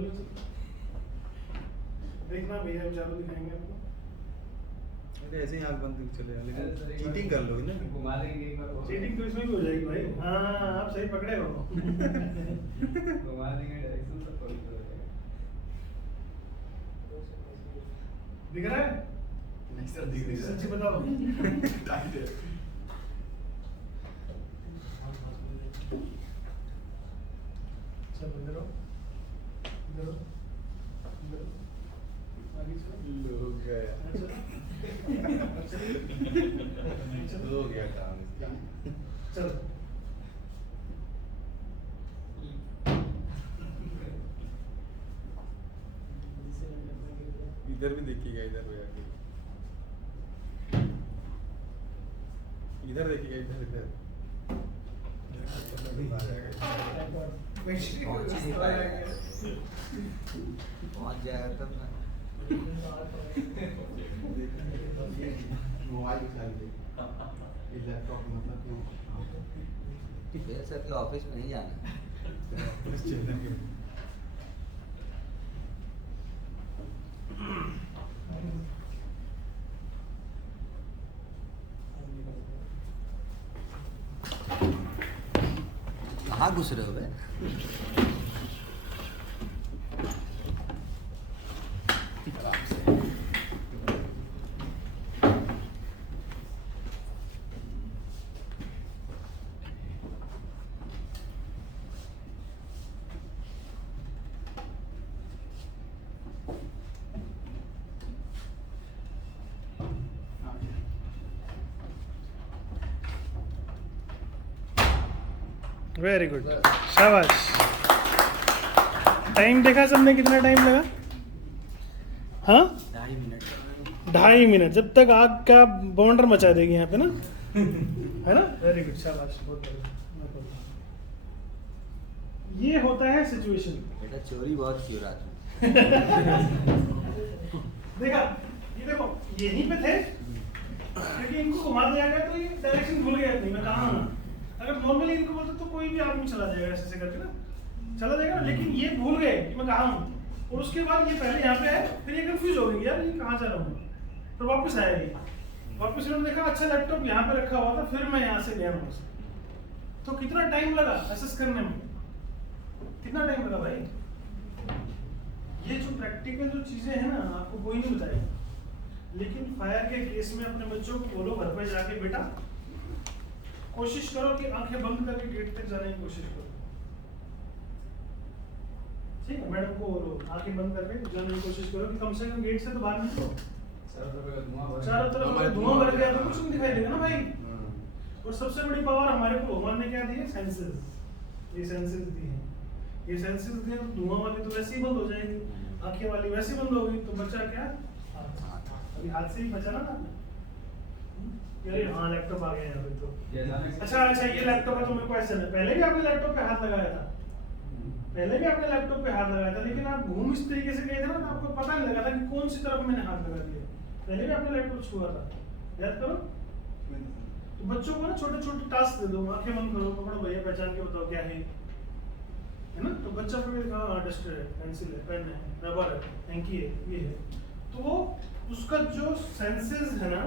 कर लो। देखना भैया चालू दिखाएंगे आपको। अरे ऐसे ही आँख बंद करके चले जाओ, लेकिन चीटिंग कर लोगे ना। घुमा देंगे एक बार। चीटिंग तो इसमें भी हो जाएगी भाई। हाँ आप सही पकड़े हो। घुमा देंगे डायरेक्शन सब पवित्र हो जाएगा। दिख रहा है? नहीं सर, दिख रही है। सच्ची बताओ। टाइट है। चल इधर आओ, इधर आओ, इधर आओ। आगे चलो। हो गया। हो गया काम इसका। चलो। इधर भी देखिएगा, इधर हो जाके इधर देखिएगा, इधर इधर पहुंच जाएगा तब ना। मोबाइल चाहिए, लैपटॉप मतलब फिर सर के ऑफिस में नहीं जाना। कहाँ घुस रहे हो बे? आराम से। वेरी गुड, शाबाश। टाइम देखा सबने कितना टाइम लगा? हाँ 2.5 मिनट। जब तक आग का बॉन्डर मचा देगी यहाँ पे ना, है ना? वेरी गुड, शाबाश, बहुत बढ़िया। ये होता है सिचुएशन। बेटा चोरी बहुत की हो रात में। देखा, ये देखो यहीं पे थे, क्योंकि इनको घुमा दिया गया तो ये डायरेक्शन भूल गए अपनी, मैं कहाँ हूँ। अगर नॉर्मली इनको बोलते तो कोई भी आदमी चला जाएगा ऐसे करके ना, चला जाएगा। लेकिन ये भूल गए कि मैं कहाँ हूँ, और उसके बाद ये पहले यहाँ पे आए, फिर ये कंफ्यूज हो गई यार ये कहाँ जा रहा हूँ। फिर वापस आया ये, वापस इन्होंने देखा अच्छा लैपटॉप यहाँ पे रखा हुआ था, फिर मैं यहाँ से गया हूँ। तो कितना टाइम लगा एसेस करने में? कितना टाइम लगा भाई? ये जो प्रैक्टिकल जो चीजें हैं ना, आपको कोई नहीं बताएगा। लेकिन फायर के केस में अपने बच्चों को बोलो घर पे जाके, बेटा कोशिश करो कि आंखें बंद करके गेट तक जाने की कोशिश करो। ठीक है, मैडम को बोलो आंखें बंद करके जाने की कोशिश करो कि कम से कम गेट से तो बाहर निकलो। चारों तरफ धुआं भर गया तो कुछ नहीं दिखाई देगा ना भाई। और सबसे बड़ी पावर हमारे को भगवान ने क्या दी है? सेंसेस। ये सेंसेस दी है, ये सेंसेस दी है। तो धुआं वाली तो वैसे ही बंद हो जाएगी, आंखें वाली वैसे ही बंद होगी, तो बच्चा क्या अभी हाथ से ही बचा ना। अरे हाँ लैपटॉप आ गया यहाँ पे तो। अच्छा ये लैपटॉप है तो मेरे को ऐसे नहीं, पहले भी आपने लैपटॉप पे हाथ लगाया था, पहले भी आपने लैपटॉप पे हाथ लगाया था, लेकिन आप घूम इस तरीके से गए थे ना, तो आपको पता नहीं लगा था कि कौन सी तरफ मैंने हाथ लगा दिया। पहले भी आपने लैपटॉप छुआ था, याद करो। तो बच्चों को ना छोटे छोटे टास्क दे दो, आंखें बंद करो, पकड़ो भैया पहचान के बताओ क्या है ना। तो बच्चा फिर हाँ डस्टर है, पेंसिल है, पेन है, रबर है, हैंकी है, ये है। तो वो उसका जो सेंसेस है ना,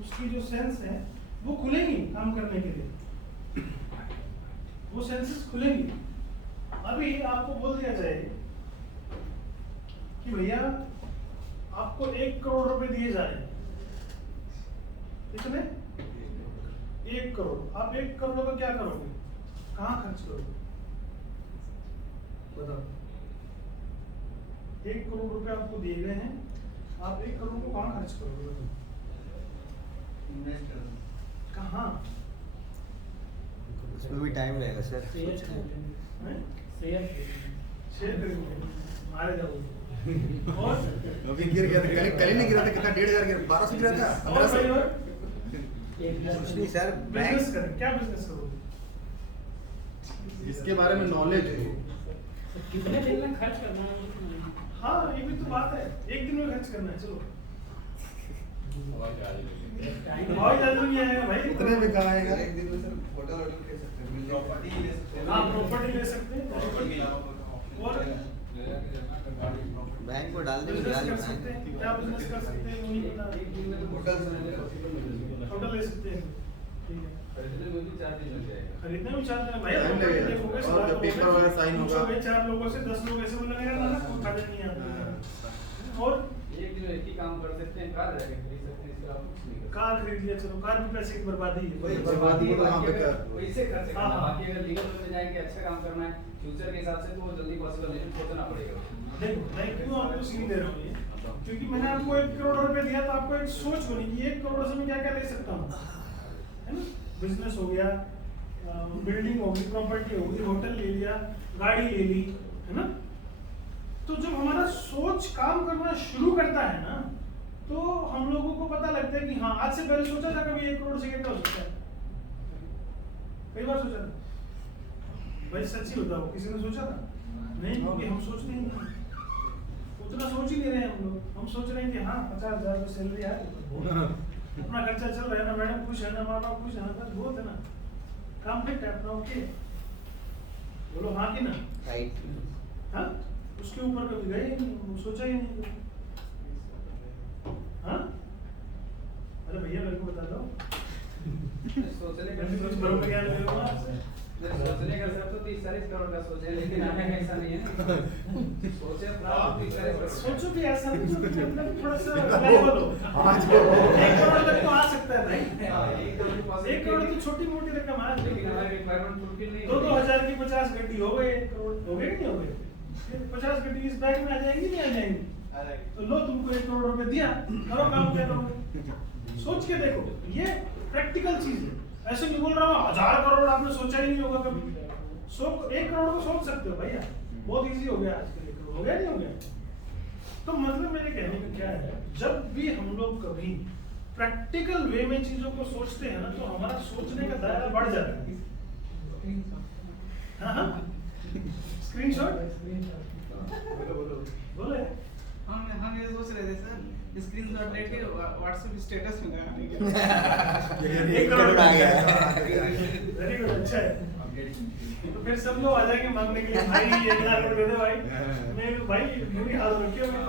उसकी जो सेंस है वो खुलेंगी काम करने के लिए, वो सेंसेस खुलेंगी। अभी आपको बोल दिया जाए कि भैया आपको 1 करोड़ रुपए दिए जा रहे हैं, कितने? 1 करोड़। आप 1 करोड़ का क्या करोगे? कहाँ खर्च करोगे बताओ? 1 करोड़ रुपए आपको दिए गए हैं, आप 1 करोड़ को कहाँ खर्च करोगे? कहाँ? उसमें भी टाइम लगेगा सर। शेयर करेंगे, मारे जाओगे। और अभी गिर गया था, कल ही नहीं गिरा था, कितना 1,500 गिरा, 1200 गिरा था, 1500। कुछ नहीं सर, बिजनेस करें, क्या बिजनेस करोगे? इसके बारे में नॉलेज हो। कितने दिन में खर्च करना है? हाँ ये भी तो बात है, 1 दिन में खर्च करना है। चलो बहुत जल्दी नहीं आएगा भाई, इतने में कहाँ आएगा? एक दिन में सर होटल ले सकते हैं, प्रॉपर्टी ले सकते हैं। हाँ प्रॉपर्टी ले सकते हैं। और डालने में बिजनेस ब्याज कर सकते हैं, क्या बिजनेस कर सकते हैं वो नहीं पता। एक दिन में तो होटल बनाने पॉसिबल नहीं है। होटल ले सकते हैं, ठीक है। खरीदने में भी 4 दिन लग जाएगा। खरीदने में 4 दिन भाई, टाइम लगेगा। देखोगे और सवाल जब पेपर वगैरह साइन होगा। पूछोगे 4 लोगों से 10 लोग ऐसे बोलेंगे ना कोई फायदा नहीं आता। और एक दिन में एक ही काम कर सकते हैं, कार जाके खरीद सकते हैं, इसके अलावा कुछ नहीं कर सकते। कार खरीद लिया, चलो कार भी पैसे की बर्बादी है। वही बर्बादी है, वहाँ पे बाकी क्या? अगर वैसे खर्च करना, हाँ। बाकी अगर लीगल में जाएंगे अच्छा काम करना है फ्यूचर के हिसाब से तो वो जल्दी पॉसिबल नहीं, सोचना पड़ेगा। देखो मैं क्यों आपको सीन दे रहा हूँ ये, क्योंकि मैंने आपको 1 करोड़ रुपए दिया तो आपको एक सोच होनी कि 1 करोड़ से मैं क्या क्या ले सकता हूँ, है ना। बिजनेस हो गया, बिल्डिंग होगी, प्रॉपर्टी होगी, होटल ले लिया, गाड़ी ले ली, है ना। तो जब हमारा सोच काम करना शुरू करता है ना, तो हम लोगों को पता लगता है कि हाँ, आज से पहले सोचा था कभी 1 करोड़ से क्या हो सकता है, कई बार सोचा था भाई, सच्ची होता हो, किसी ने सोचा था नहीं, क्योंकि हम सोच नहीं रहे, उतना सोच ही नहीं रहे हम लोग। हम सोच रहे हैं कि हाँ 50,000 की सैलरी है, अपना खर्चा चल रहा है ना, मैडम खुश है ना, माँ बाप खुश है ना, बस बहुत है ना, काम फिट है अपना, ओके। बोलो हाँ कि ना। राइट। हाँ, उसके ऊपर कभी गए ही नहीं, सोचा ही नहीं। हाँ, अरे भैया मेरे को बता दो, सोचने का कुछ बड़ों का ज्ञान ले लो आपसे। सोचने का सब तो 30-40 करोड़ का सोचे, लेकिन आने का ऐसा नहीं है ना। सोचे प्राप्त 30-40 करोड़। सोचो कि ऐसा नहीं, सोचो कि मतलब थोड़ा सा लेवल हो। 1 करोड़ तक तो आ सकता है भाई। हाँ, 1 करोड़ तो छोटी मोटी रकम है, लेकिन हमारी रिक्वायरमेंट फुलफिल नहीं 2-2 हजार की 50 गड्डी हो गए, 1 करोड़ हो गए कि नहीं हो गए। फिर 50 गड्डी इस बैग में आ जाएंगी नहीं आ जाएंगी, तो लो तुमको 1 करोड़ रुपए दिया, करो काम क्या करोगे। सोच के देखो, ये प्रैक्टिकल चीज है, ऐसे नहीं बोल रहा हूँ 1000 करोड़ आपने सोचा ही नहीं होगा कभी। 1 करोड़ को सोच सकते हो भैया, बहुत इजी हो गया आजकल, 1 करोड़ हो गया नहीं हो गया। तो मतलब मेरे कहने का क्या है, जब भी हम लोग कभी प्रैक्टिकल वे में चीजों को सोचते हैं ना, तो हमारा सोचने का दायरा बढ़ जाता है। हाँ हाँ, स्क्रीनशॉट बोले। हम ये सोच रहे थे सर, स्क्रीनशॉट लेके व्हाट्सएप स्टेटस में लगाने के। 1 करोड़ आ गया। वेरी गुड, अच्छा है। तो फिर सब लोग आ जाएंगे मांगने के लिए, भाई 1 लाख रुपए दे दो भाई। मैं भाई बुरी हाल रखी है, मैं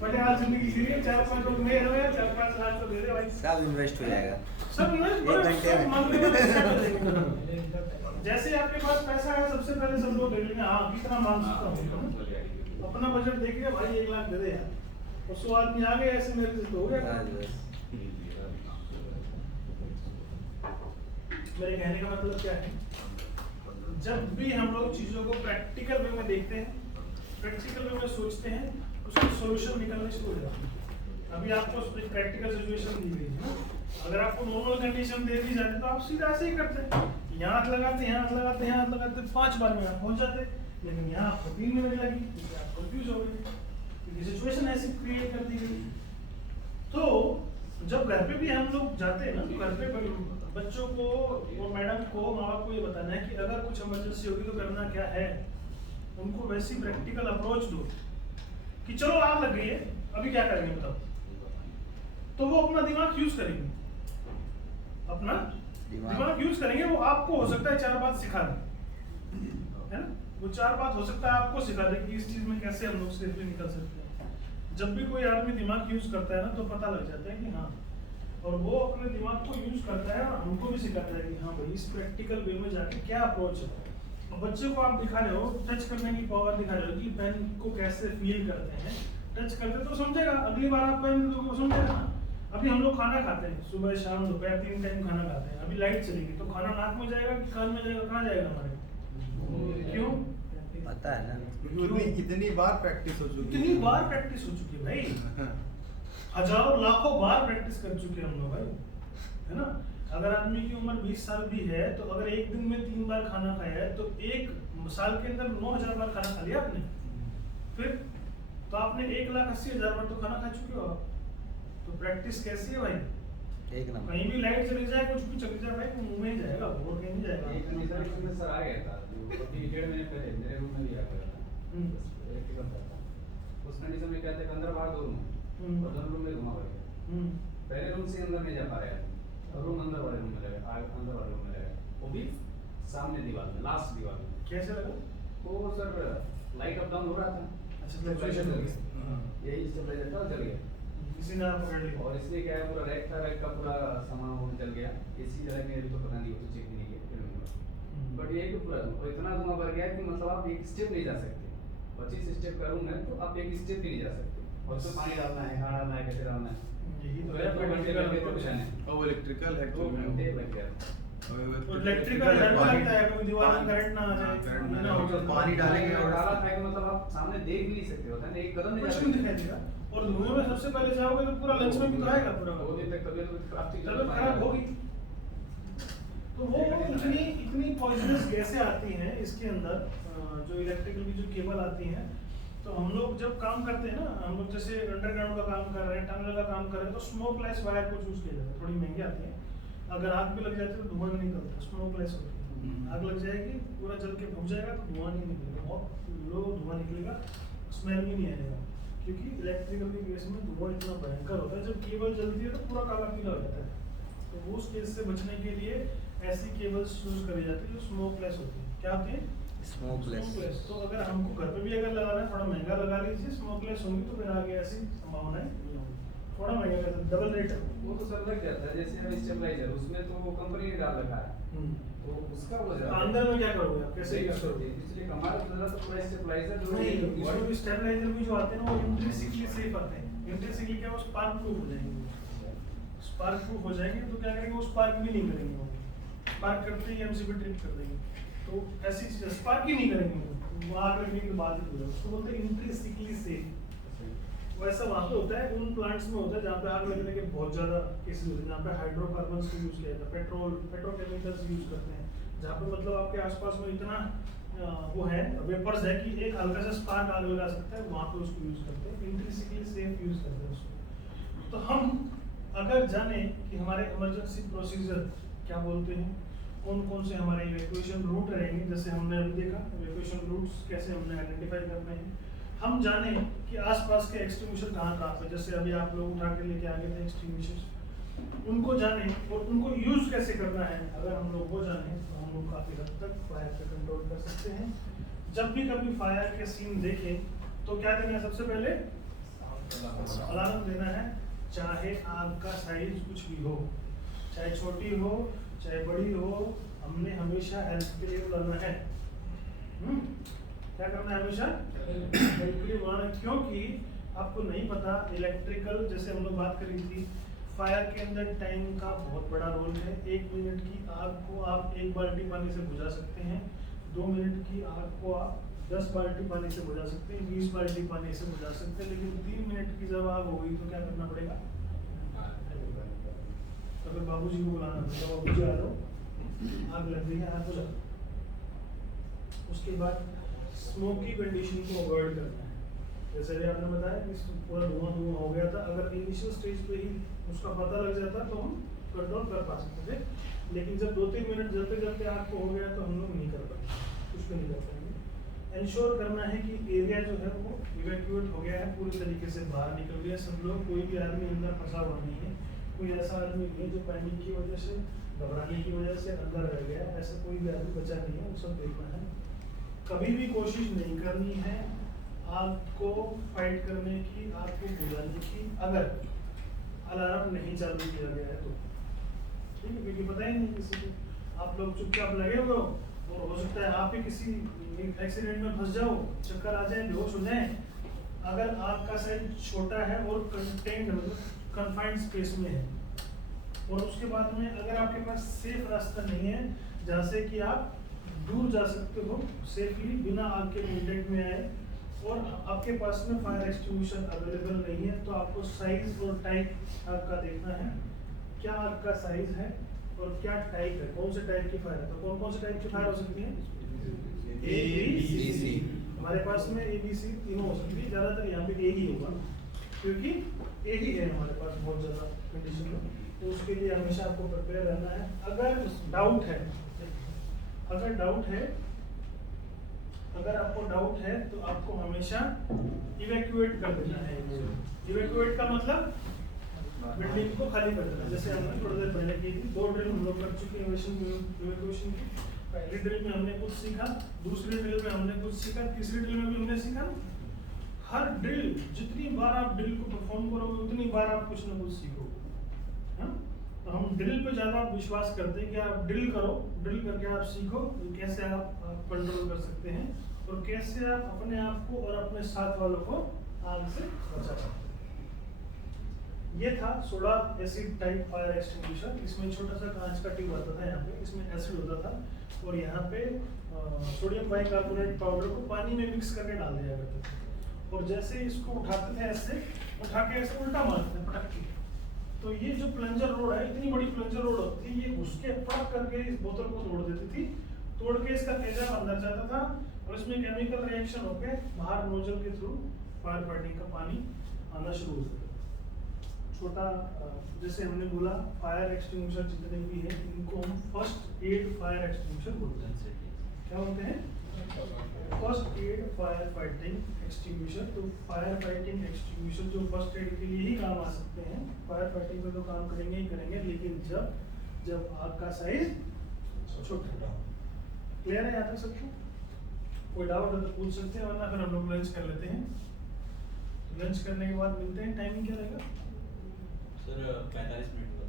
पटियाला जिंदगी जी रही है, 4-5 लोग मैं हो गया, 4-5 लाख तो दे दे भाई। सब इन्वेस्ट हो जाएगा। सब इन्वेस्ट 1 घंटे में। मांगने वाले set हो जाएंगे। जैसे आपके पास पैसा है, सबसे पहले सब लोग देखेंगे हाँ कितना मांग सकता हूँ, अपना बजट देखिए भाई 1 लाख दे दे यार, और 100 आदमी आ गए ऐसे मेरे से तो हो गया। मेरे कहने का मतलब क्या है, जब भी हम लोग चीजों को प्रैक्टिकल वे में देखते हैं, प्रैक्टिकल वे में सोचते हैं, उसका सॉल्यूशन निकलने शुरू हो जाता है। अभी आपको प्रैक्टिकल सिचुएशन दी गई है ना, अगर आपको नॉर्मल कंडीशन दे दी जाती तो आप सीधा ऐसे ही करते, यहाँ हाथ लगाते, यहाँ हाथ लगाते, यहाँ हाथ लगाते, 5 बार में आप पहुंच जाते। लेकिन यहाँ आपको 3 मिनट लगी, क्योंकि आप कंफ्यूज हो गए, क्योंकि सिचुएशन ऐसी क्रिएट कर दी गई। तो जब घर पे भी हम लोग जाते हैं ना, तो घर पे बच्चों को और मैडम को, माँ बाप को ये बताना है कि अगर कुछ इमरजेंसी होगी तो करना क्या है। उनको वैसी प्रैक्टिकल अप्रोच दो कि चलो आग लग गई है, अभी क्या करेंगे बताओ। तो वो अपना दिमाग यूज करेंगे, अपना दिमाग यूज करेंगे। वो आपको हो सकता है 4 बात सिखा दे, है ना, वो 4 बात हो सकता है आपको सिखा दे कि इस चीज में कैसे हम लोग सेफली निकल सकते हैं। जब भी कोई आदमी दिमाग यूज करता है ना, तो पता लग जाता है कि हाँ, और वो अपने दिमाग को यूज करता है और हमको भी सिखाता है कि हाँ भाई इस प्रैक्टिकल वे में जाके क्या अप्रोच है। और बच्चे को आप दिखा रहे हो, टच करने की पावर दिखा रहे हो कि पेन को कैसे फील करते हैं, टच करते तो समझेगा, अगली बार आप पेन दोगे समझेगा ना। अभी हम लोग खाना खाते हैं, सुबह शाम दोपहर 3 टाइम खाना खाते हैं। अभी लाइट चलेगी तो खाना नाक में जाएगा कि कान में जाएगा, कहाँ जाएगा हमारे, क्यों पता है ना, क्योंकि इतनी बार प्रैक्टिस हो चुकी है, इतनी बार प्रैक्टिस हो चुकी है भाई, हजारों लाखों बार प्रैक्टिस कर चुके हैं हम लोग भाई, है ना। अगर आदमी की उम्र 20 साल भी है, तो अगर एक दिन में 3 बार खाना खाया है, तो 1 साल के अंदर 9000 बार खाना खा लिया आपने। फिर तो आपने 1,80,000 बार तो खाना खा चुके हो आप। तो प्रैक्टिस कैसी है भाई, एक नंबर। कहीं भी लाइट चली जाए, कुछ भी चली जाए भाई, तो मुंह में ही जाएगा, और कहीं नहीं जाएगा। एक कंडीशन में सर आ गया था, जो अभी 1.5 महीने पहले मेरे रूम में भी आ गया था, इलेक्ट्रिकल था। उस कंडीशन में क्या था, अंदर बाहर 2 रूम और दोनों रूम में घुमा पड़ गया। पहले रूम से अंदर नहीं जा पा रहे हैं, और रूम अंदर वाले रूम में लगा, अंदर वाले रूम में लगा, वो भी सामने दीवार में, लास्ट दीवार में। कैसे लगा? वो सर लाइट अप डाउन हो रहा था, स्टेबलाइजर जल गया, यही स्टेबलाइजर था जल गया, किसी ने आप पकड़ लिया और इसलिए क्या है पूरा रैक का पूरा सामान वो जल गया। इसी तरह के अभी तो पता नहीं, वो चेक नहीं किया, बट ये कि पूरा और इतना धुआं भर गया कि मतलब आप एक स्टेप नहीं जा सकते। 25 स्टेप करूँगा तो आप एक स्टेप भी नहीं जा सकते, और उसमें पानी डालना है, कहाँ डालना है, कैसे डालना है, यही तो यार 2 घंटे लग गए तो परेशान है, और वो इलेक्ट्रिकल है 2 घंटे लग गया। तो इलेक्ट्रिकल डर लगता है कभी दीवार में करंट ना आ जाए, ना हो जाए, पानी डालेंगे और डाला था कि मतलब आप सामने देख भी नहीं सकते, होता है ना, एक कदम नहीं जा कुछ नहीं सकते। दिखाई देगा। और धुएं में सबसे पहले जाओगे तो पूरा लंच में भी तो आएगा पूरा, 2 दिन तक तबीयत तबीयत खराब होगी। तो वो इतनी पॉइजनस गैसें आती हैं इसके अंदर, जो इलेक्ट्रिकल की जो केबल आती हैं। तो हम लोग जब काम करते हैं ना, हम लोग जैसे अंडरग्राउंड का काम कर रहे हैं, टनल का काम कर रहे हैं, तो स्मोकलेस वायर को चूज किया जाता है, थोड़ी महंगी आती है। अगर आग भी लग जाती है तो धुआं नहीं निकलता, स्मोकलेस होती है। आग लग जाएगी, पूरा जल के भुग जाएगा तो धुआं नहीं निकलेगा, बहुत लो धुआं निकलेगा, स्मेल भी नहीं आएगा, क्योंकि इलेक्ट्रिकल की केस में धुआं इतना भयंकर होता है। जब केबल जलती है तो पूरा काला पीला हो जाता है। तो वो उस केस से बचने के लिए ऐसी केबल्स यूज करी जाती है जो स्मोकलेस होती है। क्या होती है? स्मोकलेस। तो अगर हमको घर पे भी अगर लगाना है, थोड़ा महंगा लगा लीजिए, स्मोकलेस होंगी तो फिर आगे ऐसी संभावनाएं नहीं होंगी। थोड़ा महंगा, डबल रेट है वो तो सब लग जाता है, जैसे अब स्टेबलाइजर उसमें तो वो कंपनी ने डाल रखा है, तो उसका वो जरा अंदर में क्या करोगे आप, कैसे सही यूज कर करोगे? सकते हैं, इसलिए हमारा तो जरा तो पूरा स्टेबलाइजर जो नहीं, है इसमें भी स्टेबलाइजर भी जो आते हैं ना, वो इंट्रिंसिकली सेफ आते हैं। इंट्रिंसिकली क्या, वो स्पार्क प्रूफ हो जाएंगे। स्पार्क प्रूफ हो जाएंगे तो क्या करेंगे, वो स्पार्क भी नहीं करेंगे, वो स्पार्क करते ही एमसीबी ट्रिप कर देंगे। तो ऐसी चीज स्पार्क ही नहीं करेंगे, वो आग लगने के बाद ही हो जाएगा, उसको बोलते हैं इंट्रिंसिकली सेफ। वैसा वहाँ पे होता है, उन प्लांट्स में होता है जहाँ पे आग लगने के बहुत ज्यादा केसेस होते हैं, जहाँ पे हाइड्रोकार्बन्स को यूज किया जाता है, पेट्रोकेमिकल्स यूज करते हैं, जहाँ पे मतलब आपके आसपास में इतना वो है, वेपर्स है कि एक हल्का सा स्पार्क आग लगा सकता है, वहाँ पे उसको यूज करते हैं, इंट्रिंसिकली सेफ यूज करते हैं उसको। तो हम अगर जाने कि हमारे इमरजेंसी प्रोसीजर क्या बोलते हैं, कौन कौन से हमारे इवैक्यूएशन रूट रहेंगे, जैसे हमने अभी देखा इवैक्यूएशन रूट्स कैसे हमने आइडेंटिफाई करने हैं। हम जाने कि आसपास के एक्सटिंग्विशर कहाँ कहाँ पे, जैसे अभी आप लोग उठा के लेके आ गए थे एक्सटिंग्विशर्स, उनको जाने और उनको यूज कैसे करना है। अगर हम लोग वो जाने तो हम लोग काफी हद तक फायर पे कंट्रोल कर सकते हैं। जब भी कभी फायर के सीन देखें तो क्या करना है, सबसे पहले अलार्म देना है, चाहे आग का साइज कुछ भी हो, चाहे छोटी हो चाहे बड़ी हो, हमने हमेशा हेल्प के लिए बुलाना है। क्या करना है, हमेशा हेल्प के लिए बुलाना है, क्योंकि आपको नहीं पता इलेक्ट्रिकल, जैसे हम लोग बात करी थी, फायर के अंदर टाइम का बहुत बड़ा रोल है। 1 मिनट की आग को आप 1 बाल्टी पानी से बुझा सकते हैं, 2 मिनट की आग को आप 10 बाल्टी पानी से बुझा सकते हैं, 20 बाल्टी पानी से बुझा सकते हैं, लेकिन 3 मिनट की जब आग हो गई तो क्या करना पड़ेगा, तो फिर बाबूजी को बुलाना पड़ेगा, बाबूजी आ जाओ, आग लग गई है, आग बुझा। उसके बाद स्मोक की कंडीशन को अवॉइड करना है। जैसे अभी आपने बताया कि पूरा धुआं हो गया था, अगर इनिशियल स्टेज पे ही उसका पता लग जाता तो हम कंट्रोल कर पा सकते थे, लेकिन जब 2-3 मिनट जलते जलते आग को हो गया तो हम लोग नहीं कर पाएंगे, कुछ भी नहीं कर पाएंगे। इंश्योर करना है कि एरिया जो है वो इवैक्यूएट हो गया है, पूरी तरीके से बाहर निकल गया सब लोग, कोई भी आदमी अंदर फंसा हुआ नहीं है, कोई ऐसा आदमी नहीं है जो पैनिक की वजह से, घबराने की वजह से अंदर रह गया, ऐसा कोई भी आदमी बचा नहीं है, वो सब देखना है। कभी भी कोशिश नहीं करनी है आग को फाइट करने की, आग को बुझाने की, अगर अलार्म नहीं चालू किया गया है तो, ठीक है, क्योंकि पता ही नहीं किसी को, आप लोग चुपचाप लगे हुए हो और हो सकता है आप ही किसी एक्सीडेंट में फंस जाओ, चक्कर आ जाए, बेहोश हो जाए। अगर आग का साइज छोटा है और कंटेन्ड मतलब कन्फाइंड स्पेस में है, और उसके बाद में अगर आपके पास सेफ रास्ता नहीं है जहाँ से कि आप दूर जा सकते हो सेफली बिना आग के कांटेक्ट में आए, और आपके पास में फायर एक्सटिंग्विशर अवेलेबल नहीं है, तो आपको साइज और टाइप आग का देखना है, क्या आग का साइज है और क्या टाइप है, कौन से टाइप की फायर है। तो कौन कौन से टाइप की फायर हो सकती है, A, B, C। हमारे पास में A, B, C तीनों हो सकती है, ज्यादातर यहाँ पे A ही होगा, क्योंकि A ही है हमारे पास बहुत ज्यादा कंडीशन में, तो उसके लिए हमेशा आपको प्रिपेयर रहना है। अगर डाउट है, अगर आपको डाउट है तो आपको हमेशा इवैक्यूएट कर देना है। इवैक्यूएट का मतलब बिल्डिंग को खाली कर देना, जैसे हमने थोड़ी देर पहले की थी, 2 ड्रिल हम लोग कर चुके हैं इवैक्यूएशन की। पहली ड्रिल में हमने कुछ सीखा, दूसरी ड्रिल में हमने कुछ सीखा, तीसरी ड्रिल में भी हमने सीखा। हर ड्रिल, जितनी बार आप ड्रिल को परफॉर्म करोगे उतनी बार आप कुछ ना कुछ सीखोगे। हाँ, तो हम ड्रिल पे ज़्यादा विश्वास करते हैं कि आप ड्रिल करो, ड्रिल करके आप सीखो कि कैसे आप कंट्रोल कर सकते हैं और कैसे आप अपने आप को और अपने साथ वालों को आग से बचा सकते हैं। ये था soda acid type fire extinguisher. इसमें छोटा सा कांच का ट्यूब आता था, यहाँ पे इसमें एसिड होता था और यहाँ पे सोडियम बाइकार्बोनेट पाउडर को पानी में मिक्स करके डाल दिया करते थे और जैसे इसको उठाते थे ऐसे उठा के ऐसे उल्टा मारते थे पटक के। तो ये जो प्लंजर रोड है, इतनी बड़ी प्लंजर रोड होती थी, ये घुस के पटक करके इस बोतल को तोड़ देती थी। तोड़ के इसका तेजाब अंदर जाता था और इसमें केमिकल रिएक्शन होके बाहर नोजल के थ्रू फायर फाइटिंग का पानी आना शुरू हो जाता था। छोटा जैसे हमने बोला फायर एक्सटिंग्विशर जितने भी हैं इनको हम फर्स्ट एड फायर एक्सटिंग्विशर बोलते हैं। क्या बोलते हैं? First aid fire fighting extinguisher. तो फायर फाइटिंग एक्सटिंग्विशर जो फर्स्ट एड के लिए ही काम आ सकते हैं, फायर फाइटिंग में तो काम करेंगे ही करेंगे, लेकिन जब आग का साइज छोटा। क्लियर है यहाँ तक सबको? कोई डाउट है तो पूछ सकते हैं, वरना फिर हम लोग लंच कर लेते हैं। लंच करने के बाद मिलते हैं। टाइमिंग क्या रहेगा? Sir 45 minute.